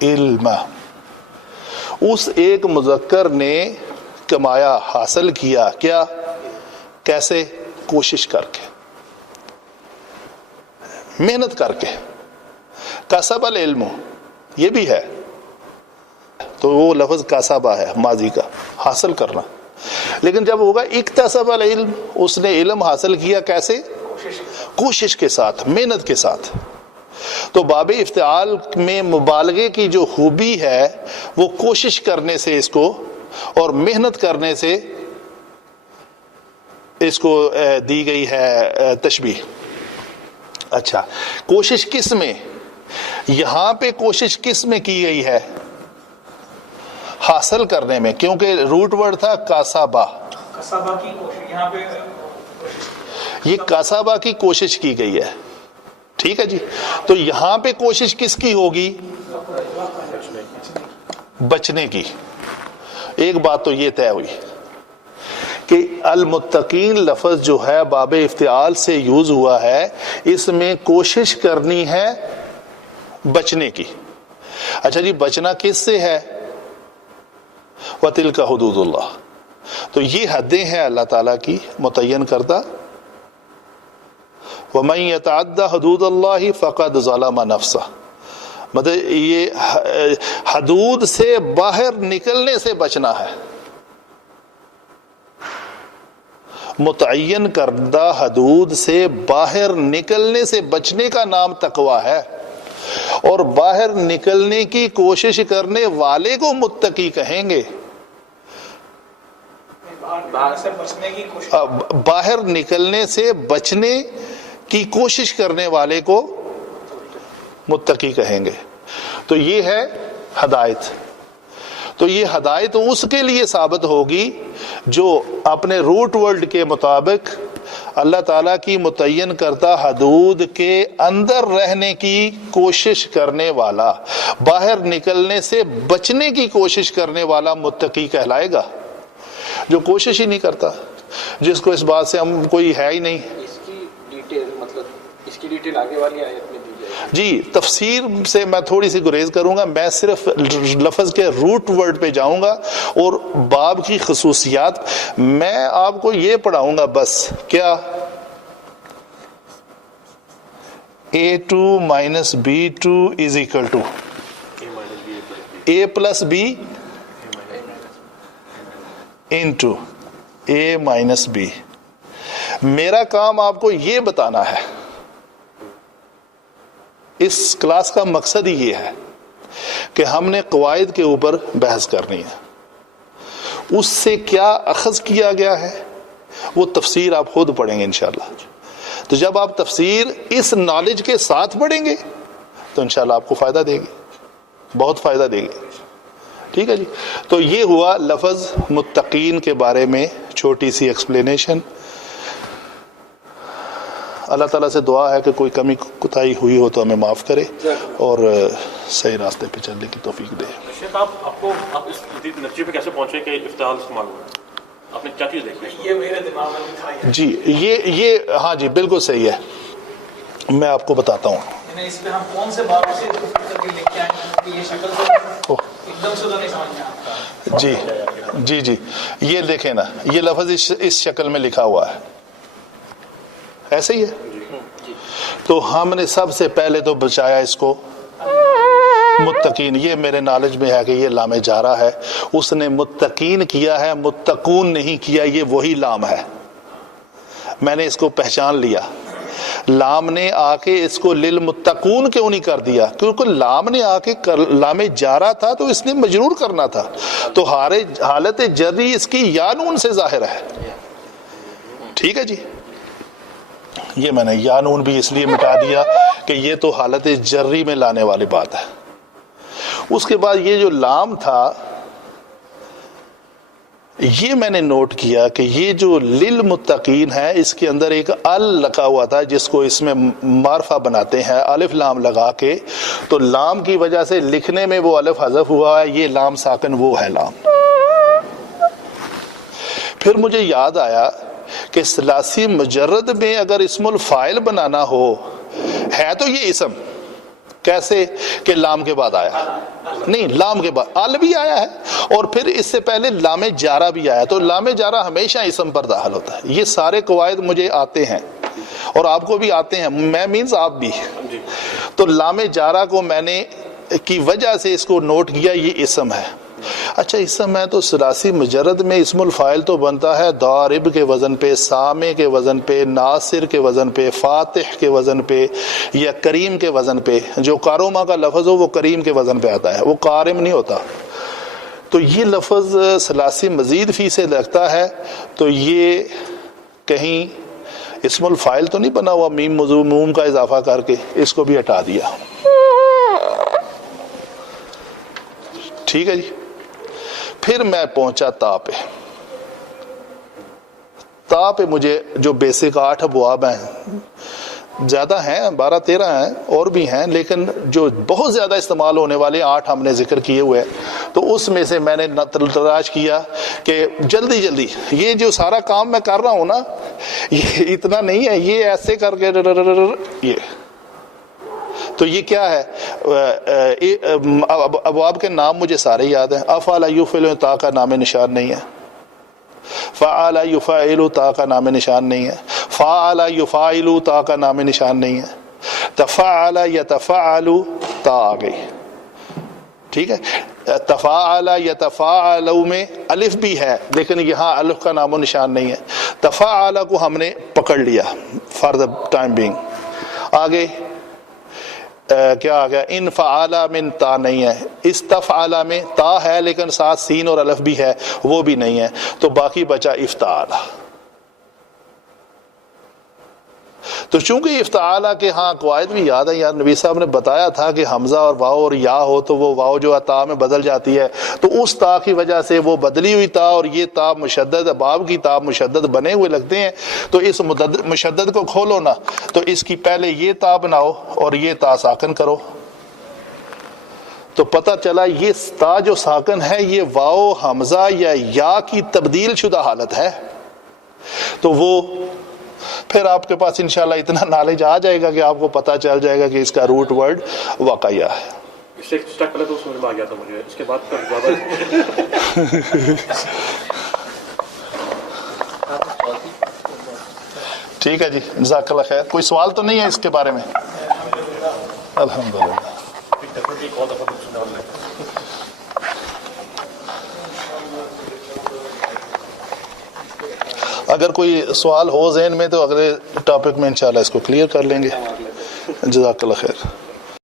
علم، اس ایک مذکر نے کمایا، حاصل کیا، کیا؟ کیسے؟ کوشش کر کے، محنت کر کے. کسب العلم یہ بھی ہے، تو وہ لفظ کسبہ ہے ماضی کا، حاصل کرنا. لیکن جب ہوگا اکتسب العلم، اس نے علم حاصل کیا، کیسے؟ کوشش کے ساتھ، محنت کے ساتھ. تو باب افتعال میں مبالغے کی جو خوبی ہے وہ کوشش کرنے سے اس کو اور محنت کرنے سے اس کو دی گئی ہے تشبیہ. اچھا، کوشش کس میں؟ یہاں پہ کوشش کس میں کی گئی ہے؟ حاصل کرنے میں، کیونکہ روٹ ورڈ تھا کاسابہ. کسبہ کی کوشش، یہاں پہ یہ کاسابہ کی کوشش کی گئی ہے. ٹھیک ہے جی. تو یہاں پہ کوشش کس کی ہوگی؟ بچنے کی. ایک بات تو یہ طے ہوئی کہ المتقین لفظ جو ہے باب افتعال سے یوز ہوا ہے، اس میں کوشش کرنی ہے بچنے کی. اچھا جی، بچنا کس سے ہے؟ وَتِلْكَ حدود اللہ. تو یہ حدیں ہیں اللہ تعالیٰ کی متعین کردہ. وَمَن يَتَعَدَّ حدود اللہ فَقَدْ ظَلَمَ نَفْسَهُ. مطلب یہ حدود سے باہر نکلنے سے بچنا ہے. متعین کردہ حدود سے باہر نکلنے سے بچنے کا نام تقویٰ ہے، اور باہر نکلنے کی کوشش کرنے والے کو متقی کہیں گے. باہر نکلنے سے بچنے کی کوشش کرنے والے کو متقی کہیں گے. تو یہ ہے ہدایت. تو یہ ہدایت اس کے لیے ثابت ہوگی جو اپنے روٹ ورڈ کے مطابق اللہ تعالیٰ کی متعین کردہ حدود کے اندر رہنے کی کوشش کرنے والا، باہر نکلنے سے بچنے کی کوشش کرنے والا متقی کہلائے گا. جو کوشش ہی نہیں کرتا، جس کو اس بات سے ہم کوئی ہے ہی نہیں. اس کی ڈیٹیل، مطلب اس کی ڈیٹیل آگے والی آیت میں دی جائے گی. جی، تفسیر سے میں تھوڑی سی گریز کروں گا. میں صرف لفظ کے روٹ ورڈ پہ جاؤں گا اور باب کی خصوصیات میں آپ کو یہ پڑھاؤں گا بس. کیا؟ A2 minus B2 is equal to A plus B into A minus B. میرا کام آپ کو یہ بتانا ہے. اس کلاس کا مقصد ہی یہ ہے کہ ہم نے قواعد کے اوپر بحث کرنی ہے. اس سے کیا اخذ کیا گیا ہے وہ تفسیر آپ خود پڑھیں گے انشاءاللہ. تو جب آپ تفسیر اس نالج کے ساتھ پڑھیں گے تو انشاءاللہ آپ کو فائدہ دے گی، بہت فائدہ دے گی. ٹھیک ہے جی. تو یہ ہوا لفظ متقین کے بارے میں چھوٹی سی ایکسپلینیشن. اللہ تعالیٰ سے دعا ہے کہ کوئی کمی کوتاہی ہوئی ہو تو ہمیں معاف کرے اور صحیح راستے پہ چلنے کی توفیق دے. شیخ آپ اس نتیجے پہ کیسے پہنچے کہ افتعال استعمال ہوا؟ آپ نے کیا چیز دیکھی؟ یہ میرے دماغ میں بھی تھا. جی یہ ہاں جی بالکل صحیح ہے. میں آپ کو بتاتا ہوں. اس پہ ہم کون سے باب سے لکھ کے آئے کہ یہ شکل سے ایک دم سے تو نہیں سمجھ میں آتا. جی جی جی یہ دیکھیں نا، یہ لفظ اس شکل میں لکھا ہوا ہے، ایسے ہی ہے. تو ہم نے سب سے پہلے تو بچایا اس کو متقین. یہ میرے نالج میں ہے کہ یہ لام جارہ ہے. اس نے متقین کیا ہے، متقون نہیں کیا. یہ وہی لام ہے. میں نے اس کو پہچان لیا. لام نے آ کے اس کو للمتقون کیوں نہیں کر دیا؟ کیونکہ لام نے آ کے لام جارہ تھا تو اس نے مجرور کرنا تھا. تو حالت جری اس کی یا نون سے ظاہر ہے. ٹھیک ہے جی. یہ میں نے یا نون بھی اس لیے مٹا دیا کہ یہ تو حالت جری میں لانے والی بات ہے. اس کے بعد یہ جو لام تھا یہ میں نے نوٹ کیا کہ یہ جو للمتقین ہے اس کے اندر ایک ال لگا ہوا تھا جس کو اس میں معرفہ بناتے ہیں الف لام لگا کے, تو لام کی وجہ سے لکھنے میں وہ الف حذف ہوا ہے, یہ لام ساکن وہ ہے لام. پھر مجھے یاد آیا کہ ثلاثی مجرد میں اگر اسم الفاعل بنانا ہو ہے تو یہ اسم کیسے کہ لام کے بعد آیا, نہیں لام کے بعد ال بھی آیا ہے اور پھر اس سے پہلے لام جارہ بھی آیا, تو لام جارہ ہمیشہ اسم پر داخل ہوتا ہے. یہ سارے قواعد مجھے آتے ہیں اور آپ کو بھی آتے ہیں, میں مینز آپ بھی. تو لام جارہ کو میں نے کی وجہ سے اس کو نوٹ کیا یہ اسم ہے. اچھا اسم ہے تو ثلاثی مجرد میں اسم الفاعل تو بنتا ہے ضارب کے وزن پہ, سامع کے وزن پہ, ناصر کے وزن پہ, فاتح کے وزن پہ یا کریم کے وزن پہ. جو کاروما کا لفظ ہو وہ کریم کے وزن پہ آتا ہے, وہ کارم نہیں ہوتا. تو یہ لفظ ثلاثی مزید فی سے لگتا ہے, تو یہ کہیں اسم الفاعل تو نہیں بنا ہوا میم مضموم کا اضافہ کر کے, اس کو بھی ہٹا دیا. ٹھیک ہے جی. پھر میں پہنچا تا پہ. تا پہ مجھے جو بیسک 8 ابواب ہیں, زیادہ ہیں 12-13 ہیں اور بھی ہیں, لیکن جو بہت زیادہ استعمال ہونے والے 8 ہم نے ذکر کیے ہوئے, تو اس میں سے میں نے تلاش کیا کہ جلدی جلدی یہ جو سارا کام میں کر رہا ہوں نا یہ اتنا نہیں ہے, یہ ایسے کر کے یہ تو یہ کیا ہے. ابواب کے نام مجھے سارے یاد ہیں. افعل یفعل تا کا نام نشان نہیں ہے, فعل یفعل تا کا نام نشان نہیں ہے, فعل یفعل تا کا نام نشان نہیں ہے, تفعل یتفعل تا آ گئی. ٹھیک ہے. تفاعل یتفاعل میں الف بھی ہے لیکن یہاں الف کا نام و نشان نہیں ہے. تفاعل کو ہم نے پکڑ لیا فار دا ٹائم بینگ. آگے کیا آ گیا, ان فعال من تا نہیں ہے, استفعال میں تا ہے لیکن ساتھ سین اور الف بھی ہے وہ بھی نہیں ہے, تو باقی بچا افتعال. تو چونکہ افتعال کے ہاں قواعد بھی یاد ہے, یار نبی صاحب نے بتایا تھا کہ حمزہ اور واو اور یا ہو تو وہ واو جو ہے تا میں بدل جاتی ہے, تو اس تا کی وجہ سے وہ بدلی ہوئی تا اور یہ تا مشدد باب کی تا مشدد بنے ہوئے لگتے ہیں. تو اس مشدد کو کھولو نا, تو اس کی پہلے یہ تا بناؤ اور یہ تا ساکن کرو, تو پتہ چلا یہ تا جو ساکن ہے یہ واو حمزہ یا کی تبدیل شدہ حالت ہے. تو وہ پھر آپ کے پاس انشاءاللہ اتنا نالج آ جائے گا کہ آپ کو پتہ چل جائے گا کہ اس کا روٹ ورڈ واقعہ ہے. اس سے اسٹارٹ پہلے تو سمجھ میں آ گیا تھا مجھے, اس کے بعد تو زیادہ. ٹھیک ہے جی, جزاک اللہ خیر. کوئی سوال تو نہیں ہے اس کے بارے میں؟ الحمدللہ. اگر کوئی سوال ہو ذہن میں تو اگلے ٹاپک میں انشاءاللہ اس کو کلیئر کر لیں گے. جزاک اللہ خیر.